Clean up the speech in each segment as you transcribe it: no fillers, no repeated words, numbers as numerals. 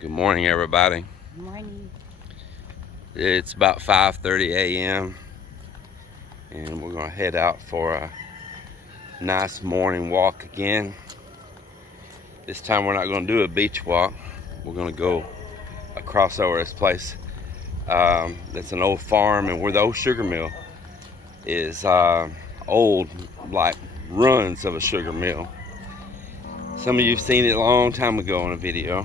Good morning, everybody. Good morning. It's about 5:30 a.m. and we're gonna head out for a nice morning walk again. This time we're not gonna do a beach walk. We're gonna go across over this place. That's an old farm, and where the old sugar mill is, old, like ruins of a sugar mill. Some of you've seen it a long time ago in a video.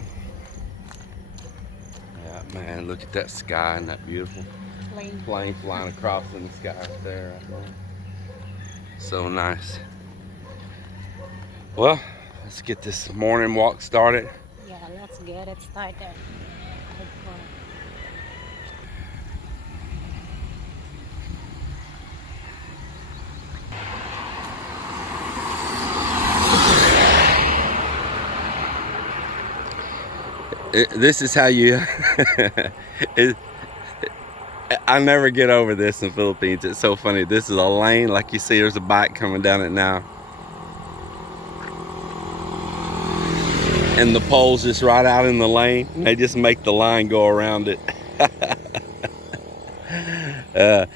Yeah, man, look at that sky and that beautiful plane flying across in the sky right there. So nice. Well, let's get this morning walk started. Yeah, let's get it started. This is how you it, I never get over this in the Philippines. It's so funny. This is a lane, like you see there's a bike coming down it now, and the pole's just right out in the lane, and they just make the line go around it.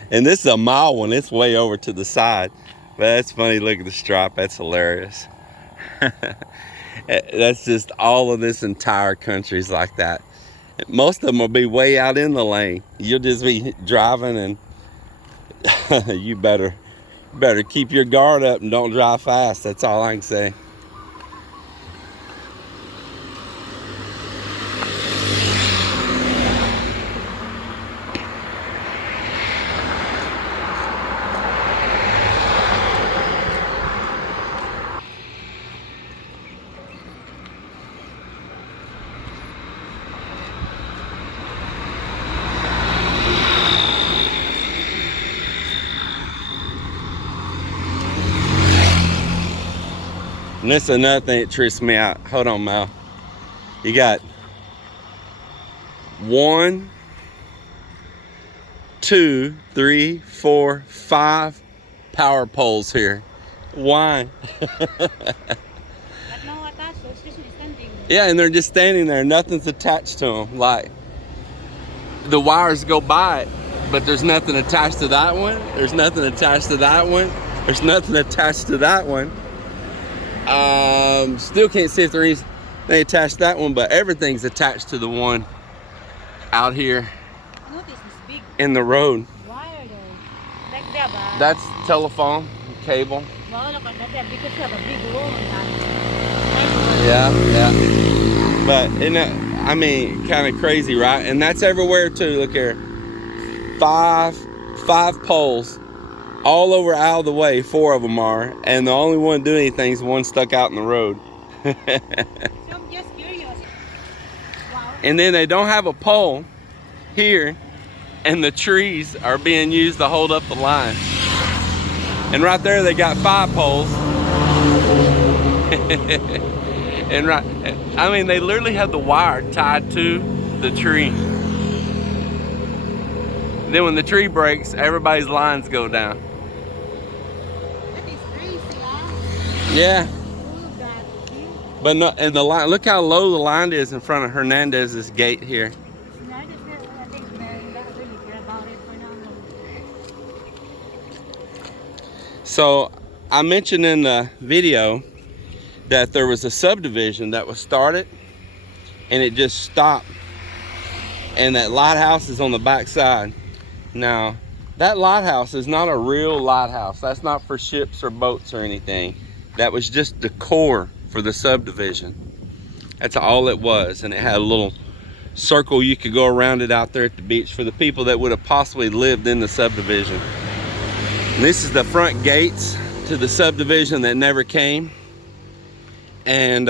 And this is a mile one. It's way over to the side, but that's funny. Look at the stripe. That's hilarious. That's just all of this entire country's like that. Most of them will be way out in the lane. You'll just be driving, and you better keep your guard up and don't drive fast. That's all I can say. And this is another thing that trips me out. Hold on, Mal. You got 1, 2, 3, 4, 5 power poles here. Why? Yeah, and they're just standing there. Nothing's attached to them. Like, the wires go by it, but there's nothing attached to that one. There's nothing attached to that one. There's nothing attached to that one. Still can't see if they attached to that one, but everything's attached to the one out here in the road. Why are they? That's telephone cable. Yeah. But isn't that, I mean, kind of crazy, right? And that's everywhere too. Look here, five poles. All over out of the way, 4 of them are, and the only one doing anything is one stuck out in the road. So I'm just curious. Wow. And then they don't have a pole here, and the trees are being used to hold up the line. And right there they got 5 poles. And right, I mean, they literally have the wire tied to the tree. Then when the tree breaks, everybody's lines go down. That is crazy, huh? Yeah. Oh, But no, and the line, look how low the line is in front of Hernandez's gate here. So I mentioned in the video that there was a subdivision that was started and it just stopped. And that lighthouse is on the back side. Now, that lighthouse is not a real lighthouse. That's not for ships or boats or anything. That was just decor for the subdivision. That's all it was. And it had a little circle you could go around it out there at the beach for the people that would have possibly lived in the subdivision. And this is the front gates to the subdivision that never came. And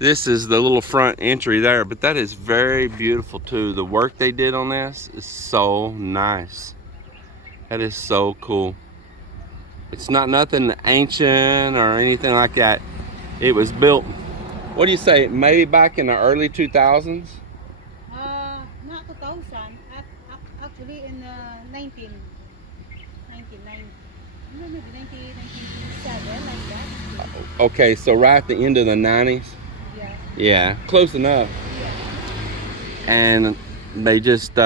this is the little front entry there, but that is very beautiful too. The work they did on this is so nice. That is so cool. It's not nothing ancient or anything like that. It was built, what do you say, maybe back in the early 2000s? Not 2000. Actually in 1990, maybe 1997, like that. Okay, so right at the end of the 90s? Yeah. Yeah, close enough. Yeah. and they just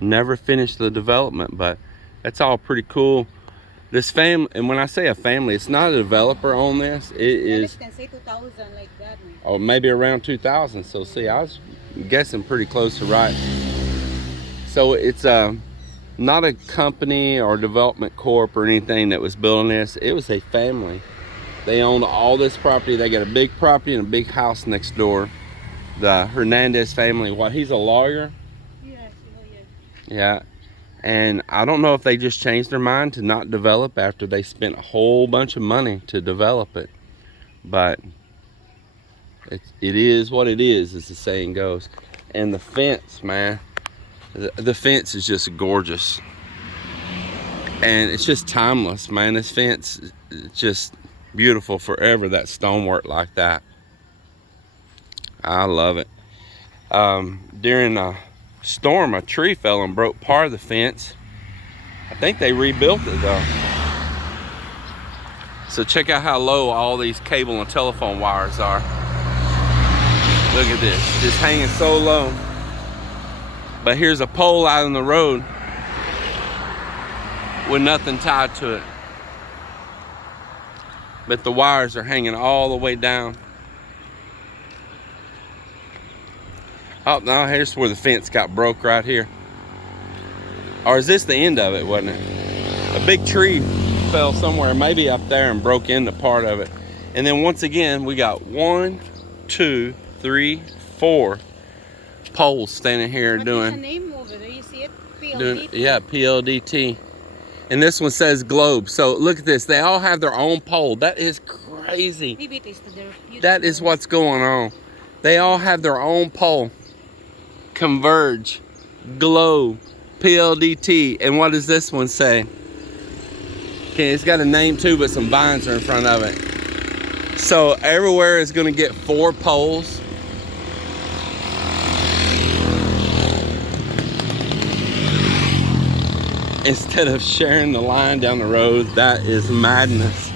never finished the development. But that's all pretty cool. This family, and when I say a family, it's not a developer on this. It is, Can say 2000 like that. or maybe around 2000. So see, I was guessing pretty close to right. So it's not a company or development corp or anything that was building this. It was a family. They owned all this property. They got a big property and a big house next door. The Hernandez family. Well, he's a lawyer. Yes, Yeah. And I don't know if they just changed their mind to not develop after they spent a whole bunch of money to develop it. But it is what it is, as the saying goes. And the fence, man, the fence is just gorgeous. And it's just timeless, man. This fence is just beautiful forever, that stonework like that. I love it. During a storm, a tree fell and broke part of the fence. I think they rebuilt it though. So check out how low all these cable and telephone wires are. Look at this, just hanging so low. But here's a pole out on the road with nothing tied to it. But the wires are hanging all the way down. Oh, no, here's where the fence got broke right here. Or is this the end of it, wasn't it? A big tree fell somewhere, maybe up there, and broke into part of it. And then once again, we got 1, 2, 3, 4 poles standing here doing. What's the name over there? You see it? Doing, yeah, PLDT. And this one says globe. So look at this. They all have their own pole. That is crazy. Maybe it is That is what's going on. They all have their own pole. Converge, globe, PLDT. And what does this one say? Okay, it's got a name too, but some vines are in front of it. So everywhere is going to get 4 poles. Instead of sharing the line down the road. That is madness.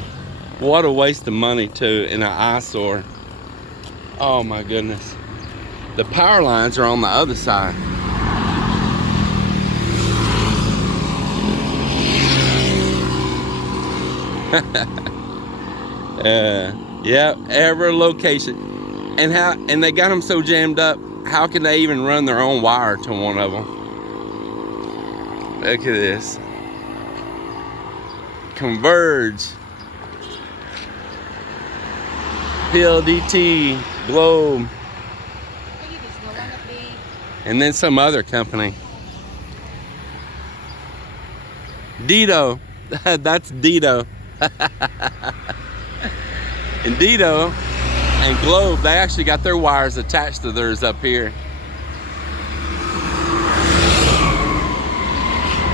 What a waste of money too, in an eyesore. Oh my goodness. The power lines are on the other side. Yeah, every location. And they got them so jammed up, how can they even run their own wire to one of them? Look at this. Converge, PLDT, Globe, and then some other company. Dido. That's Dido. And Dido and Globe, they actually got their wires attached to theirs up here.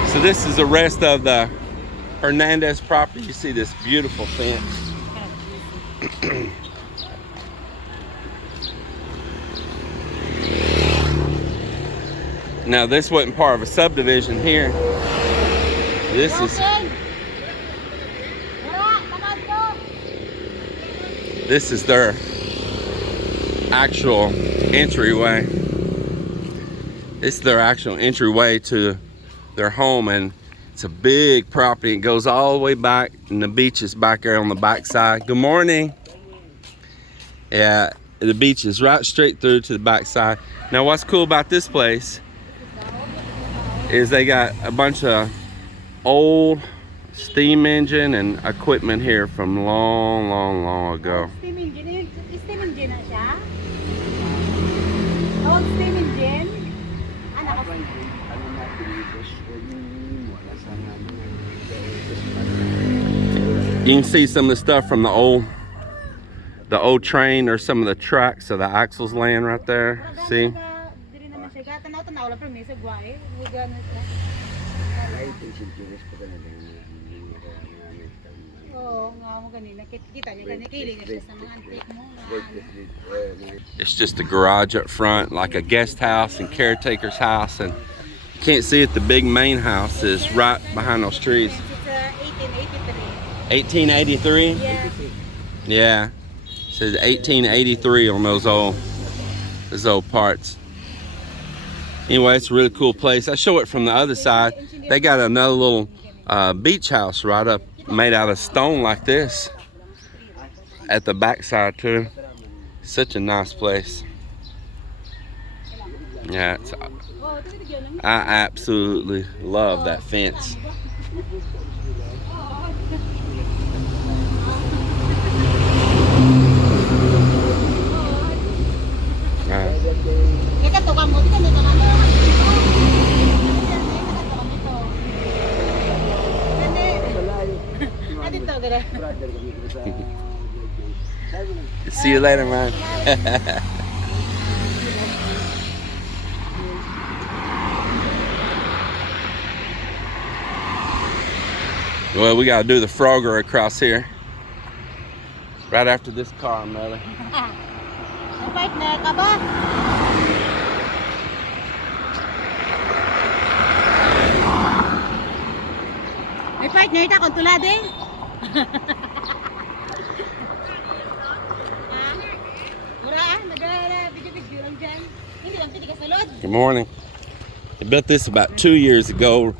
So this is the rest of the Hernandez property. You see this beautiful fence. Now this wasn't part of a subdivision here. This is their actual entryway. This is their actual entryway to their home, and it's a big property. It goes all the way back, and the beach is back there on the back side. Good morning. Yeah, the beach is right straight through to the back side. Now what's cool about this place is they got a bunch of old steam engine and equipment here from long ago. Steam engine? Steam engine na siya? Old steam engine? You can see some of the stuff from the old train, or some of the tracks of the axles laying right there. See? It's just a garage up front, like a guest house and caretaker's house, and you can't see it. The big main house is right behind those trees. It's 1883. 1883? Yeah. It says 1883 on those old parts. Anyway, it's a really cool place. I show it from the other side. They got another little beach house right up, made out of stone like this, at the back side too. Such a nice place. Yeah, I absolutely love that fence. See you later, man. Well, we gotta do the Frogger across here. Right after this car, Melly. May partner ta kung tulad eh. Good morning. I built this about 2 years ago.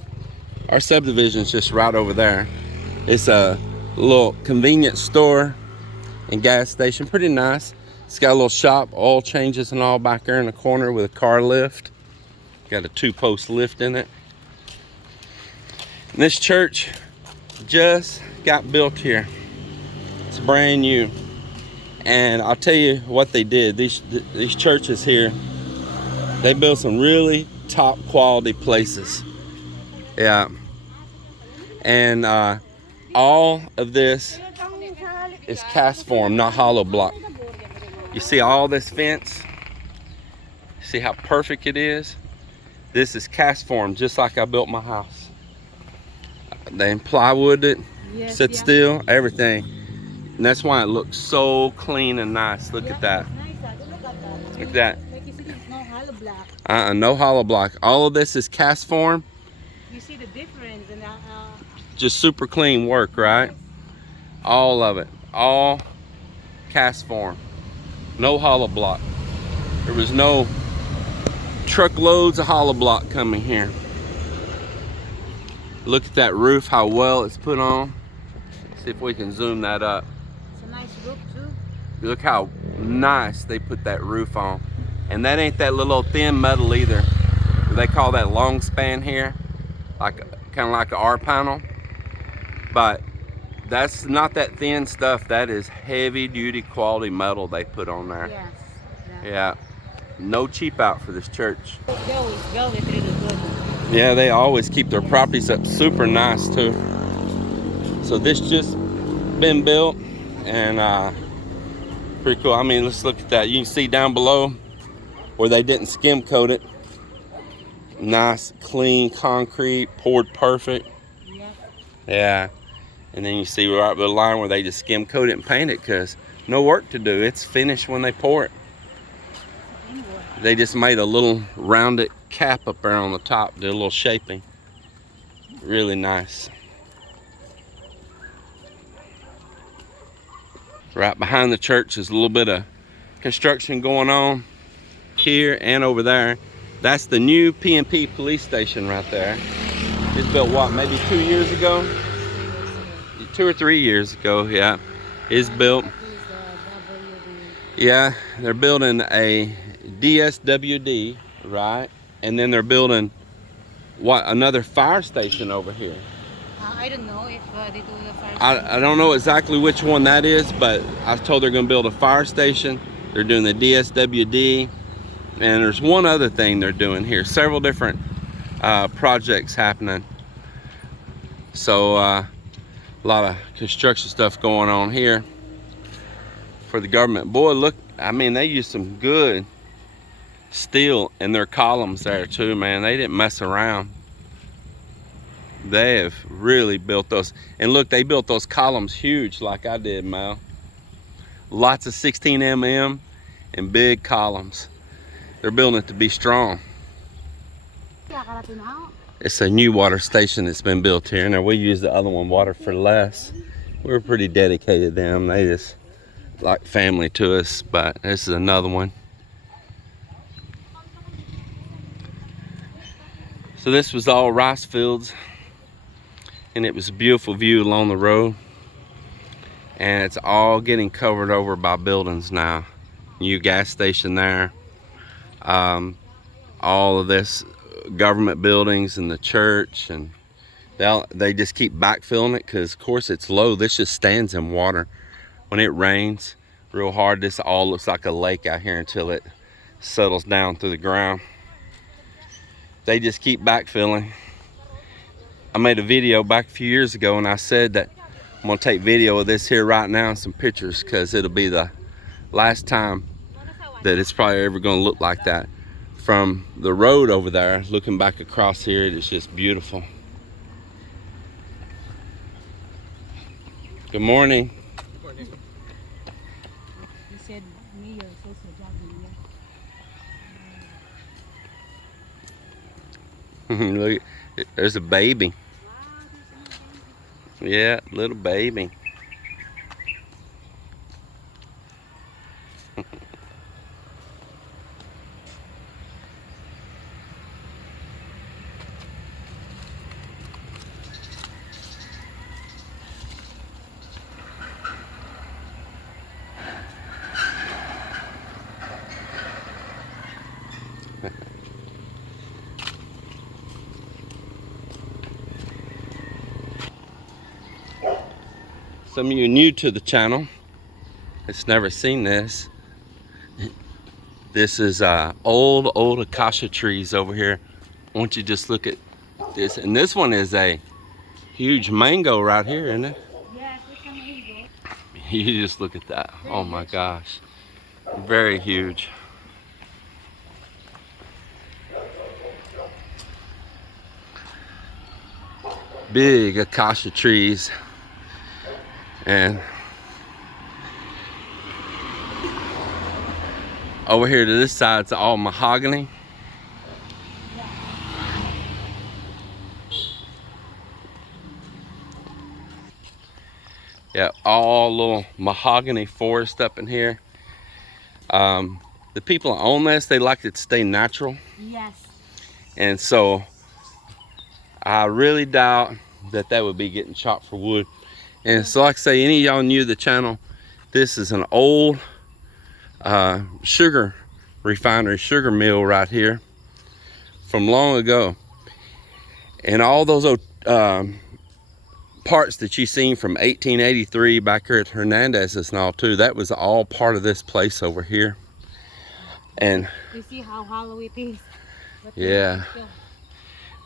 Our subdivision's just right over there. It's a little convenience store and gas station, pretty nice. It's got a little shop, oil changes and all back there in the corner with a car lift. Got a 2-post lift in it. And this church just got built here. It's brand new. And I'll tell you what they did. These churches here, they built some really top quality places. Yeah. And all of this is cast form, not hollow block. You see all this fence? See how perfect it is? This is cast form, just like I built my house. They plywood it, Yes, sit yeah. still, everything. And that's why it looks so clean and nice. Look at that. Look at that. Like you see, there's no hollow block. No hollow block. All of this is cast form. You see the difference in that. Just super clean work, right? All of it. All cast form. No hollow block. There was no truckloads of hollow block coming here. Look at that roof, how well it's put on. See if we can zoom that up. It's a nice roof too. Look how nice they put that roof on. And that ain't that little thin metal either. They call that long span here, like kind of like an R panel. But that's not that thin stuff. That is heavy duty quality metal they put on there. Yes. Yeah. No cheap out for this church. They always build it really good. Yeah, they always keep their properties up super nice too. So this just been built and pretty cool. I mean, let's look at that. You can see down below where they didn't skim coat it. Nice, clean concrete, poured perfect. Yeah. Yeah. And then you see right the line where they just skim coat it and paint it because no work to do. It's finished when they pour it. They just made a little rounded cap up there on the top, did a little shaping. Really nice. Right behind the church is a little bit of construction going on here and over there. That's the new P&P police station right there. It's built what, maybe 2 years ago? 2 or 3 years ago, yeah. It's built. Yeah, they're building a DSWD, right? And then they're building what, another fire station over here. I don't know if they do the fire. I don't know exactly which one that is, but I was told they're going to build a fire station. They're doing the DSWD, and there's one other thing they're doing here. Several different projects happening. So a lot of construction stuff going on here for the government. Boy, look, I mean, they used some good steel in their columns there too, man. They didn't mess around. They have really built those. And look, they built those columns huge like I did, Mal. Lots of 16 mm and big columns. They're building it to be strong. It's a new water station that's been built here. Now we use the other one, water for less. We're pretty dedicated to them. They just like family to us, but this is another one. So this was all rice fields, and it was a beautiful view along the road. And it's all getting covered over by buildings now. New gas station there. All of this government buildings and the church, and they just keep backfilling it because of course it's low. This just stands in water. When it rains real hard, this all looks like a lake out here until it settles down through the ground. They just keep backfilling. I made a video back a few years ago and I said that I'm gonna take video of this here right now and some pictures, because it'll be the last time that it's probably ever gonna look like that. From the road over there, looking back across here, it's just beautiful. Good morning. Good morning. You said me, you're also jogging here. Look, there's a baby. Yeah, little baby. Some of you new to the channel, it's never seen this. This is old acacia trees over here. I want you to just look at this, and this one is a huge mango right here, isn't it? Yes, it's a mango. You just look at that. Oh my gosh, very huge. Big acacia trees. And over here to this side, it's all mahogany. Yeah, all little mahogany forest up in here. The people that own this, they like it to stay natural. Yes. And so I really doubt that that would be getting chopped for wood. And so like I say, any of y'all new to the channel, this is an old sugar refinery, sugar mill right here from long ago. And all those parts that you seen from 1883 back here at Hernandez and all too, that was all part of this place over here. And you see how hollow it is. Yeah,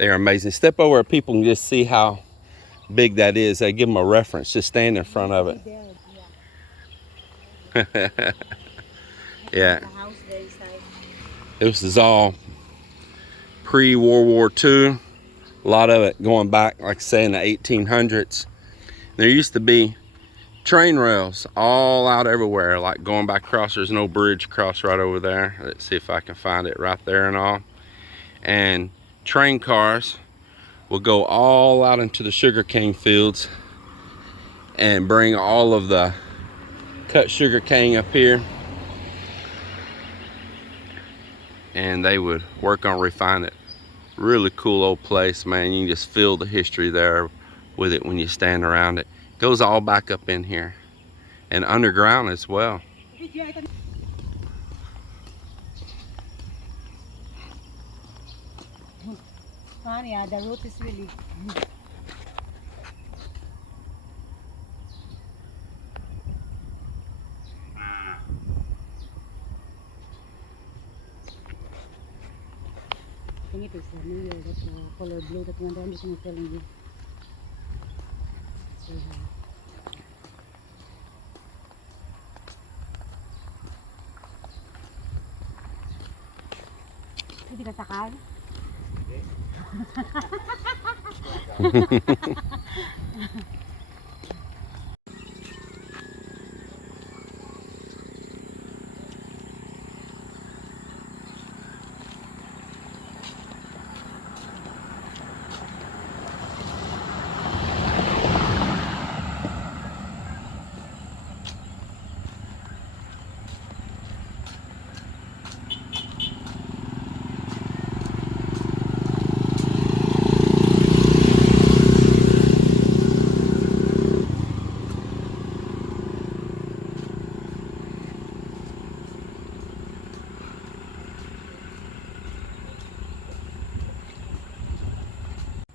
they are amazing. Step over where people can just see how big that is. They give them a reference, just stand in front of it. Yeah. This is all pre-World War II. A lot of it going back, like I say, in the 1800s. There used to be train rails all out everywhere, like going back across. There's no bridge across right over there. Let's see if I can find it right there and all. And train cars will go all out into the sugarcane fields and bring all of the cut sugarcane up here, and they would work on refining it. Really cool old place, man. You can just feel the history there with it when you stand around it. It goes all back up in here and underground as well. Funny, the root is really I think it is the new year, that color blue that one I'm just telling you. So, hindi ka sakal?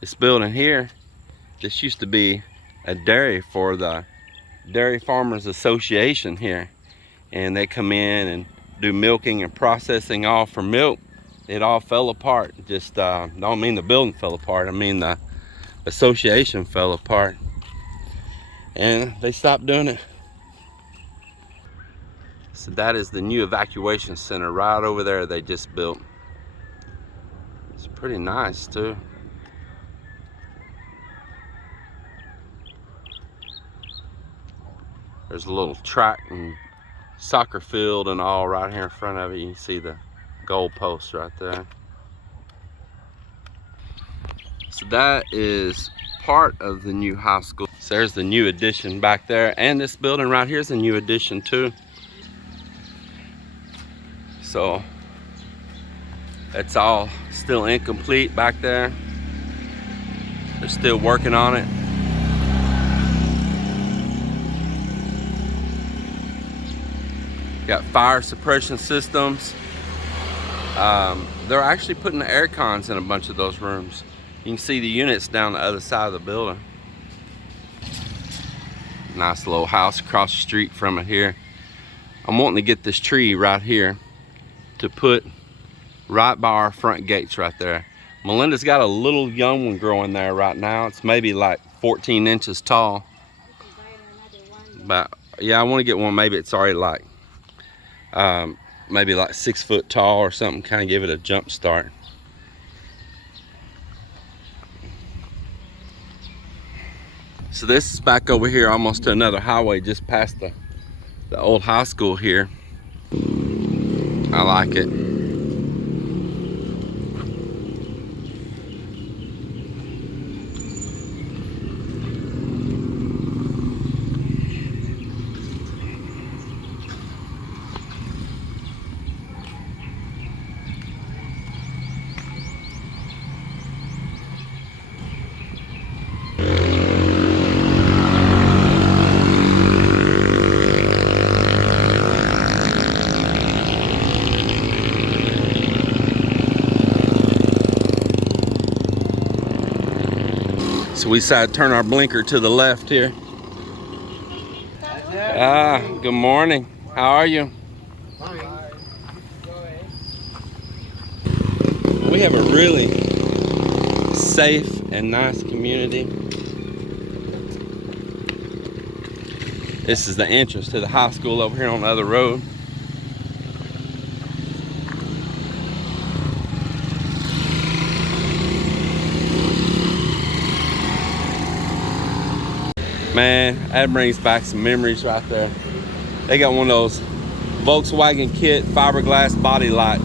This building here, this used to be a dairy for the Dairy Farmers Association here. And they come in and do milking and processing all for milk. It all fell apart. Just don't mean the building fell apart, I mean the association fell apart. And they stopped doing it. So that is the new evacuation center right over there they just built. It's pretty nice too. There's a little track and soccer field and all right here in front of it. You can see the goal post right there. So that is part of the new high school. So there's the new addition back there, and this building right here is a new addition too. So it's all still incomplete back there. They're still working on it. Got fire suppression systems. They're actually putting the air cons in a bunch of those rooms. You can see the units down the other side of the building. Nice little house across the street from it here. I'm wanting to get this tree right here to put right by our front gates right there. Melinda's got a little young one growing there right now. It's maybe like 14 inches tall. But yeah, I want to get one. Maybe it's already like maybe like 6 foot tall or something, kind of give it a jump start. So this is back over here almost to another highway just past the old high school here. I like it. So we decided to turn our blinker to the left here. Good morning. How are you? We have a really safe and nice community. This is the entrance to the high school over here on the other road. Man, that brings back some memories right there. They got one of those Volkswagen kit fiberglass body light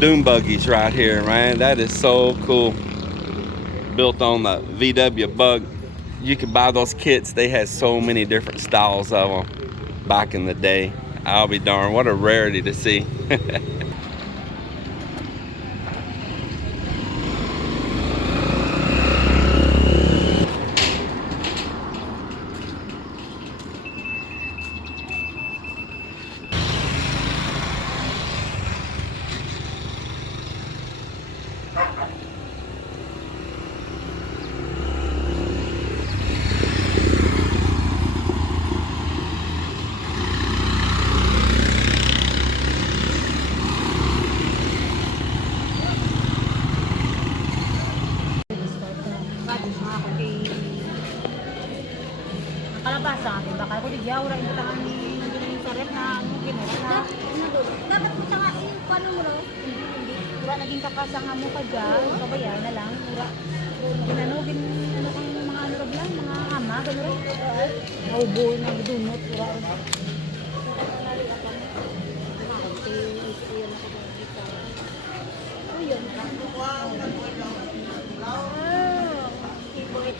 dune buggies right here, man. That is so cool. Built on the VW Bug. You could buy those kits. They had so many different styles of them back in the day. I'll be darned, what a rarity to see. Kalabasa akin, baka ko di jawra yung tangan ni sa rep na mungkin na. Dapat mo tanga paano mo no? Hindi wala naging kakasanga mo pa diyan, kabaya na lang, pura. Ginanugin ano kang mga ano lang, mga ama gano rin. Naubo na gidunot pura.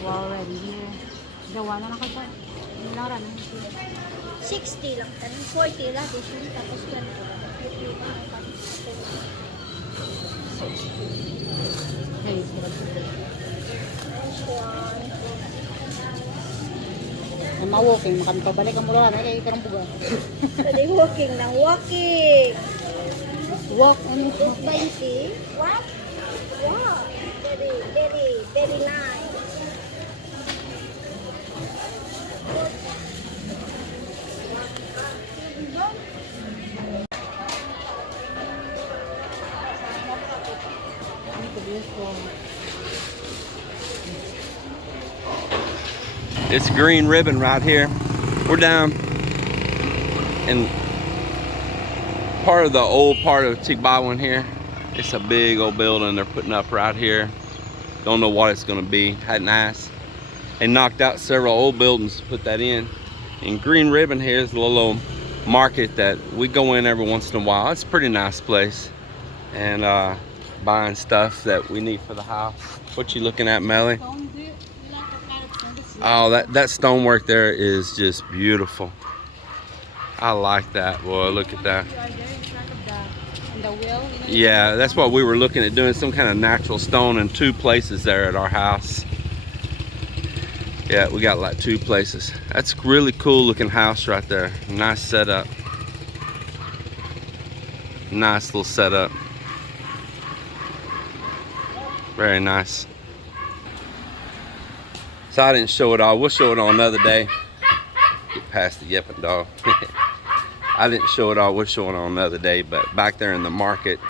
Wow, ready here. Gawa na nakita. Nilaran. 60 lang. 40 lang. Tapos 20 lang. Hey, ay ma-walking, makapabalik ang mula na kay karang buga. Pwede walking lang. Walking. Walk and 20. What? Wow. Very nice. It's green ribbon right here. We're down in part of the old part of Tigbawan here. It's a big old building they're putting up right here. Don't know what it's gonna be, hadn't asked. They knocked out several old buildings to put that in. And green ribbon here is a little market that we go in every once in a while. It's a pretty nice place. And buying stuff that we need for the house. What you looking at, Melly? Oh, that stonework there is just beautiful. I like that, boy. Look at that. Yeah, that's what we were looking at, doing some kind of natural stone in 2 places there at our house. Yeah, we got like 2 places. That's a really cool looking house right there. Nice setup. Nice little setup. Very nice. So I didn't show it all. We'll show it on another day. Get past the yipping dog. I didn't show it all. We'll show it on another day. But back there in the market,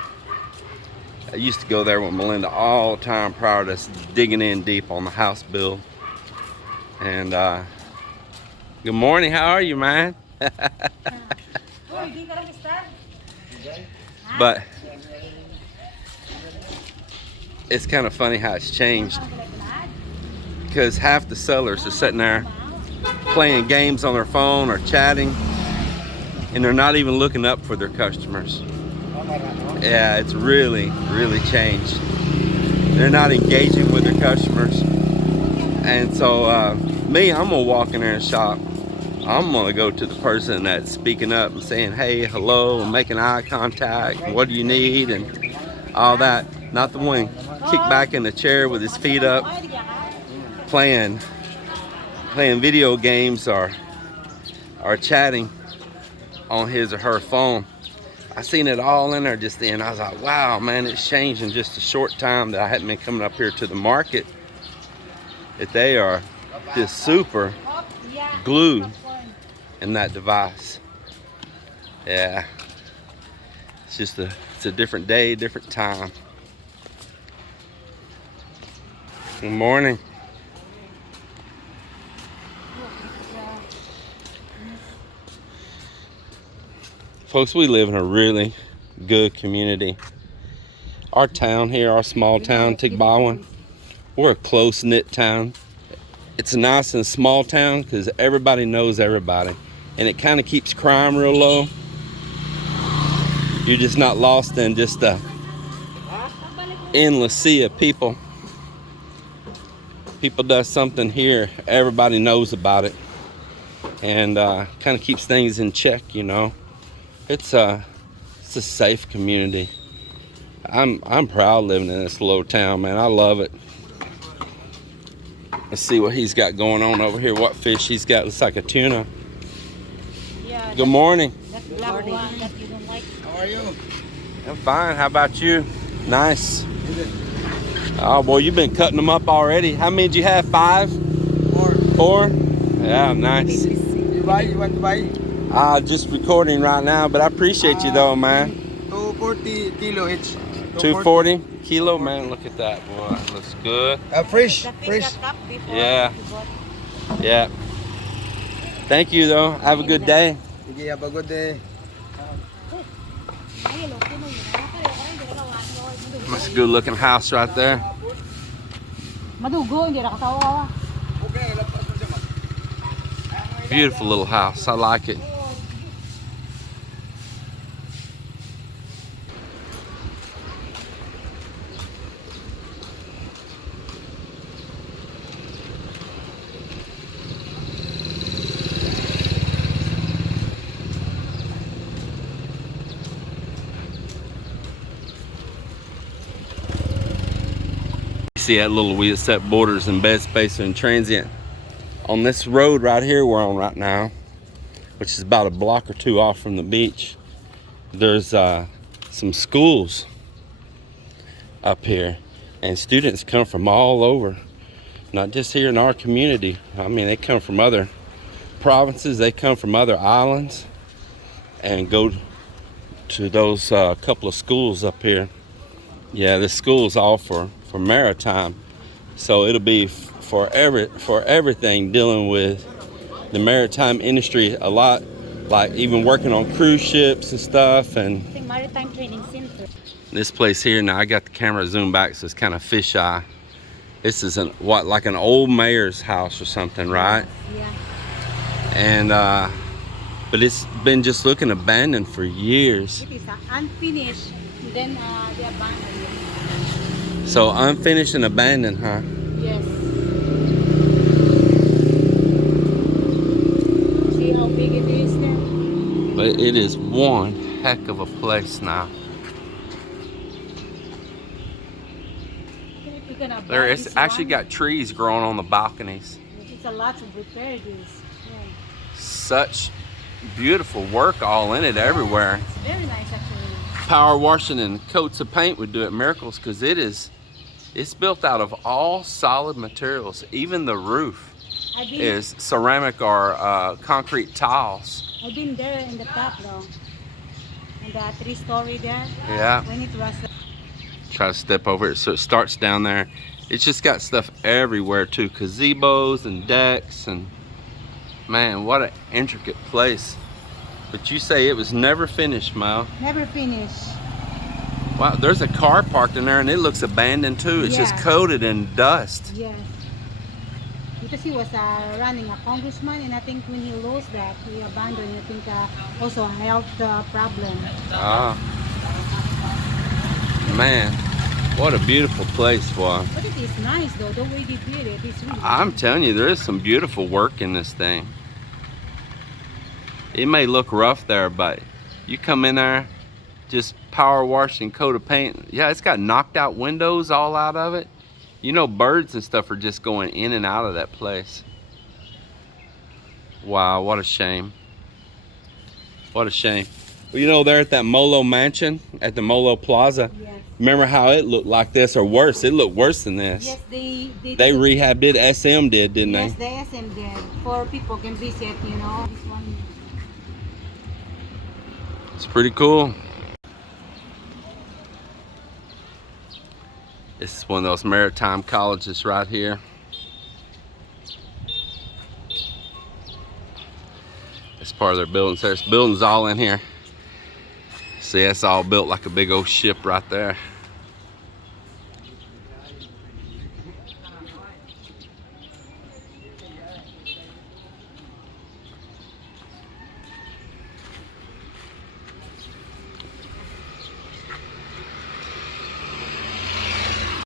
I used to go there with Melinda all the time prior to digging in deep on the house build. And good morning. How are you, man? But it's kind of funny how it's changed, because half the sellers are sitting there playing games on their phone or chatting, and they're not even looking up for their customers. Yeah, it's really changed. They're not engaging with their customers. And so me, I'm gonna walk in there and shop. I'm gonna go to the person that's speaking up and saying, hey, hello, and making eye contact, what do you need, and all that. Not the one kicked back in the chair with his feet up, playing video games or chatting on his or her phone. I seen it all in there just then. I was like, wow, man, it's changed in just a short time that I hadn't been coming up here to the market. That they are just super glued in that device. Yeah, it's a different day, different time. Good morning. Folks, we live in a really good community. Our town here, our small town, Tigbawan, we're a close-knit town. It's a nice and small town because everybody knows everybody. And it kind of keeps crime real low. You're just not lost in just a endless sea of people. People does something here, everybody knows about it. And kind of keeps things in check, you know. It's a safe community. I'm proud living in this little town, man. I love it. Let's see what he's got going on over here. What fish he's got. Looks like a tuna. Yeah, good morning. That's black one that you don't like. How are you? I'm fine. How about you? Nice. Oh boy, you've been cutting them up already. How many did you have? 5? 4? Yeah, nice. You want to buy? Just recording right now, but I appreciate you though, man. 240 kilo each. 240 kilo, man. Look at that, boy. That looks good. Fresh. The fish Fresh. got up before Yeah. you bought. Yeah. Thank you though. Have a good day. Sige, have a good day. That's a good looking house right there. Madugo, hindi na katawa. Beautiful little house. I like it. See that little wheel set borders and bed space and transient. On this road right here we're on right now, which is about a block or 2 off from the beach, there's some schools up here. And students come from all over, not just here in our community. I mean, they come from other provinces, they come from other islands, and go to those couple of schools up here. Yeah, this school is all for maritime, so it'll be for everything dealing with the maritime industry. A lot, like even working on cruise ships and stuff. And I think Maritime Training Center. this place here, now I got the camera zoomed back so it's kind of fisheye. This is like an old mayor's house or something, right? Yeah. And but it's been just looking abandoned for years. It is unfinished. Then they abandoned it. So unfinished and abandoned, huh? Yes. See how big it is there? But it is one heck of a place now. If we're gonna There buy it's this actually one, got trees growing on the balconies. it's a lot to repair this. Yeah. Such beautiful work all in it everywhere. It's very nice actually. Power washing and coats of paint would do it miracles, because it's built out of all solid materials. Even the roof is ceramic or concrete tiles. I've been there in the top though. In the 3-story there. Yeah. When it was Try to step over it. So it starts down there. It's just got stuff everywhere too. Gazebos and decks, and man, what an intricate place. But you say it was never finished, Mo. never finished. Wow, there's a car parked in there and it looks abandoned too. It's just Yeah. coated in dust. Yes. Because he was running a congressman, and I think when he lost that, he abandoned. I think also a health problem. Ah. Man, what a beautiful place, boy. But it is nice though, the way they did it. It's really I'm telling you, there is some beautiful work in this thing. It may look rough there, but you come in there, just power wash and coat of paint. Yeah, it's got knocked out windows all out of it. You know, birds and stuff are just going in and out of that place. Wow, what a shame. What a shame. Well, you know, there at that Molo mansion, at the Molo Plaza, Yes. remember how it looked like this, or worse? It looked worse than this. Yes, they They rehabbed it, SM did, didn't yes, they? the SM did. For people can visit, you know. This one. It's pretty cool. This is one of those maritime colleges right here. It's part of their buildings. There's buildings all in here. See, that's all built like a big old ship right there.